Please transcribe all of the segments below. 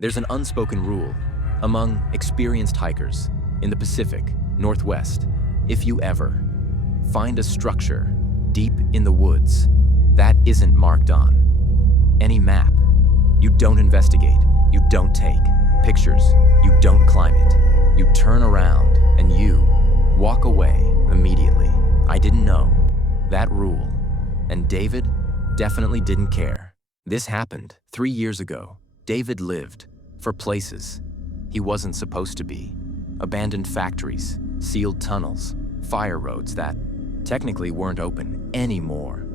There's an unspoken rule among experienced hikers in the Pacific Northwest. If you ever find a structure deep in the woods that isn't marked on any map, you don't investigate, you don't take pictures, you don't climb it. You turn around and you walk away immediately. I didn't know that rule, and David definitely didn't care. This happened 3 years ago. David lived for places he wasn't supposed to be. Abandoned factories, sealed tunnels, fire roads that technically weren't open anymore.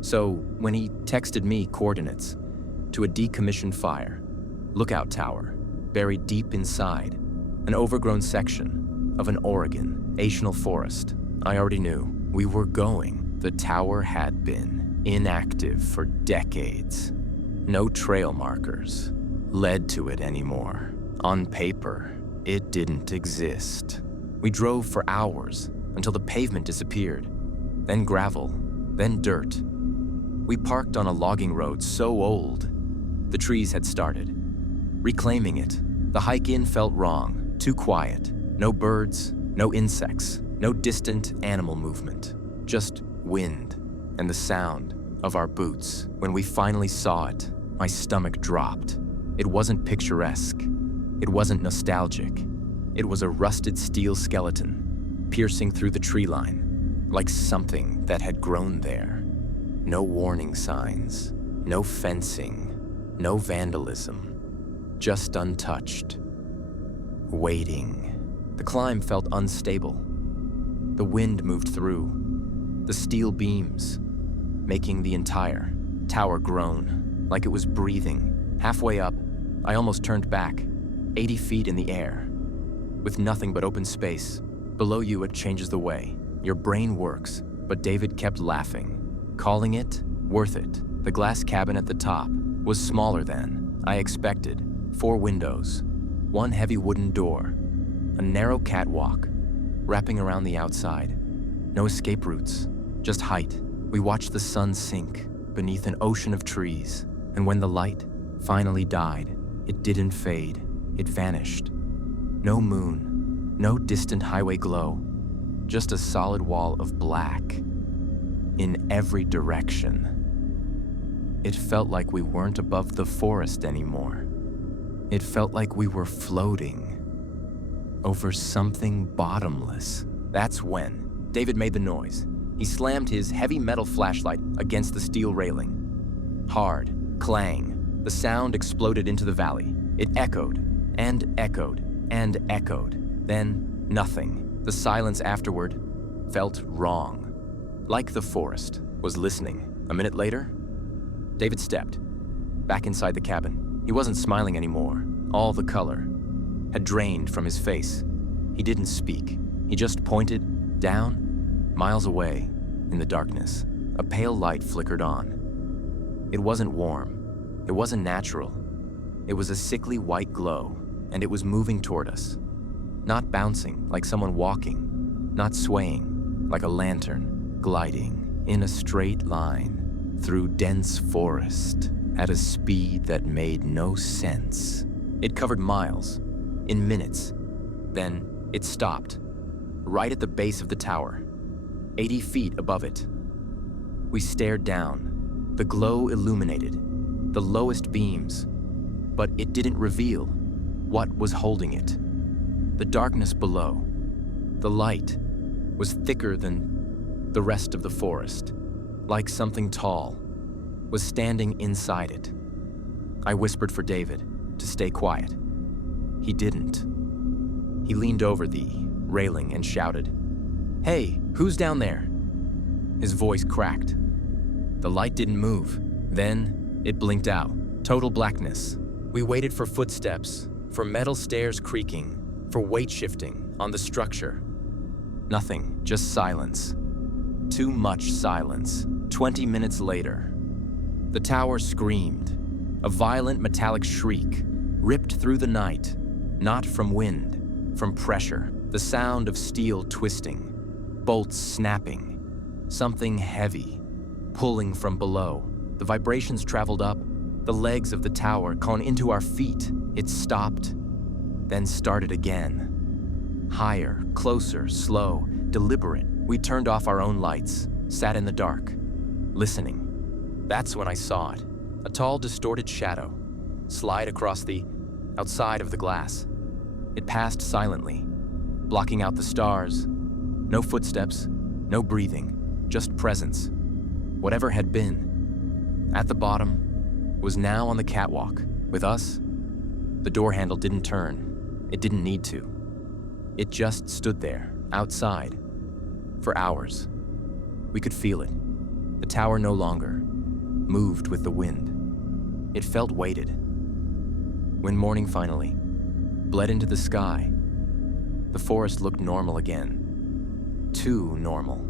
So when he texted me coordinates to a decommissioned fire lookout tower buried deep inside an overgrown section of an Oregon national forest, I already knew we were going. The tower had been inactive for decades. No trail markers led to it anymore. On paper, it didn't exist. We drove for hours until the pavement disappeared, then gravel, then dirt. We parked on a logging road so old, the trees had started reclaiming it. The hike in felt wrong, too quiet. No birds, no insects, no distant animal movement, just wind and the sound of our boots. When we finally saw it, my stomach dropped. It wasn't picturesque. It wasn't nostalgic. It was a rusted steel skeleton, piercing through the tree line, like something that had grown there. No warning signs, no fencing, no vandalism, just untouched. Waiting. The climb felt unstable. The wind moved through the steel beams, making the entire tower groan, like it was breathing. Halfway up, I almost turned back, 80 feet in the air, with nothing but open space. Below you, it changes the way your brain works, but David kept laughing, calling it worth it. The glass cabin at the top was smaller than I expected. 4 windows, 1 heavy wooden door, a narrow catwalk wrapping around the outside. No escape routes, just height. We watched the sun sink beneath an ocean of trees, and when the light finally died, it didn't fade, it vanished. No moon, no distant highway glow, just a solid wall of black in every direction. It felt like we weren't above the forest anymore. It felt like we were floating over something bottomless. That's when David made the noise. He slammed his heavy metal flashlight against the steel railing. Hard, clang. The sound exploded into the valley. It echoed, and echoed, and echoed. Then, nothing. The silence afterward felt wrong. Like the forest was listening. A minute later, David stepped back inside the cabin. He wasn't smiling anymore. All the color had drained from his face. He didn't speak. He just pointed down, miles away in the darkness. A pale light flickered on. It wasn't warm. It wasn't natural. It was a sickly white glow, and it was moving toward us. Not bouncing like someone walking, not swaying like a lantern, gliding in a straight line through dense forest at a speed that made no sense. It covered miles, in minutes. Then it stopped, right at the base of the tower, 80 feet above it. We stared down. The glow illuminated the lowest beams, but it didn't reveal what was holding it. The darkness below, the light, was thicker than the rest of the forest, like something tall was standing inside it. I whispered for David to stay quiet. He didn't. He leaned over the railing and shouted, "Hey, who's down there?" His voice cracked. The light didn't move. Then it blinked out. Total blackness. We waited for footsteps, for metal stairs creaking, for weight shifting on the structure. Nothing, just silence. Too much silence. 20 minutes later, the tower screamed. A violent metallic shriek ripped through the night, not from wind, from pressure. The sound of steel twisting, bolts snapping, something heavy pulling from below. The vibrations traveled up, The legs of the tower caught into our feet. It stopped, then started again. Higher, closer, slow, deliberate. We turned off our own lights, sat in the dark, listening. That's when I saw it. A tall, distorted shadow slide across the outside of the glass. It passed silently, blocking out the stars. No footsteps, no breathing, just presence. Whatever had been at the bottom was now on the catwalk with us. The door handle didn't turn. It didn't need to. It just stood there, outside, for hours. We could feel it. The tower no longer moved with the wind. It felt weighted. When morning finally bled into the sky, the forest looked normal again. Too normal.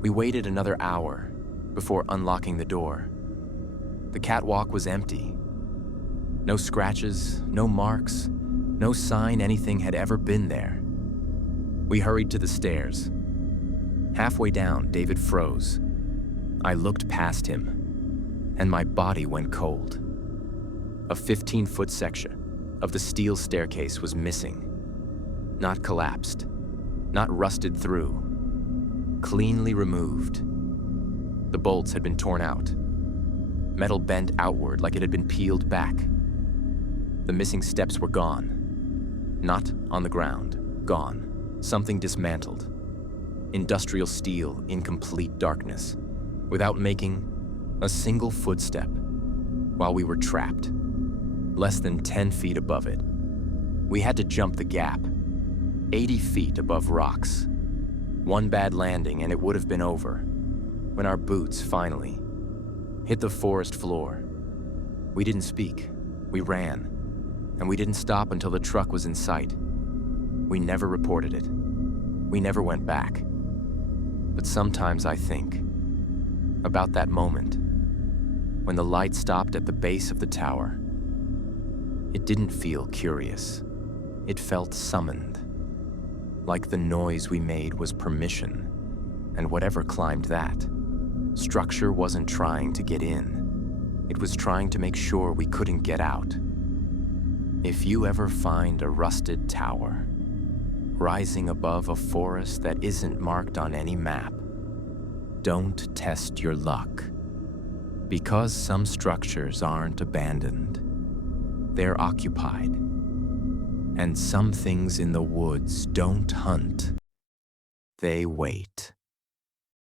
We waited another hour before unlocking the door. The catwalk was empty. No scratches, no marks, no sign anything had ever been there. We hurried to the stairs. Halfway down, David froze. I looked past him, and my body went cold. A 15-foot section of the steel staircase was missing. Not collapsed, not rusted through. Cleanly removed. The bolts had been torn out. Metal bent outward like it had been peeled back. The missing steps were gone. Not on the ground. Gone. Something dismantled. Industrial steel in complete darkness, without making a single footstep, while we were trapped, less than 10 feet above it. We had to jump the gap, 80 feet above rocks. One bad landing and it would have been over. When our boots finally hit the forest floor, we didn't speak. We ran, and we didn't stop until the truck was in sight. We never reported it. We never went back. But sometimes I think about that moment when the light stopped at the base of the tower. It didn't feel curious. It felt summoned. Like the noise we made was permission, and whatever climbed that structure wasn't trying to get in. It was trying to make sure we couldn't get out. If you ever find a rusted tower rising above a forest that isn't marked on any map, don't test your luck. Because some structures aren't abandoned, they're occupied. And some things in the woods don't hunt, they wait.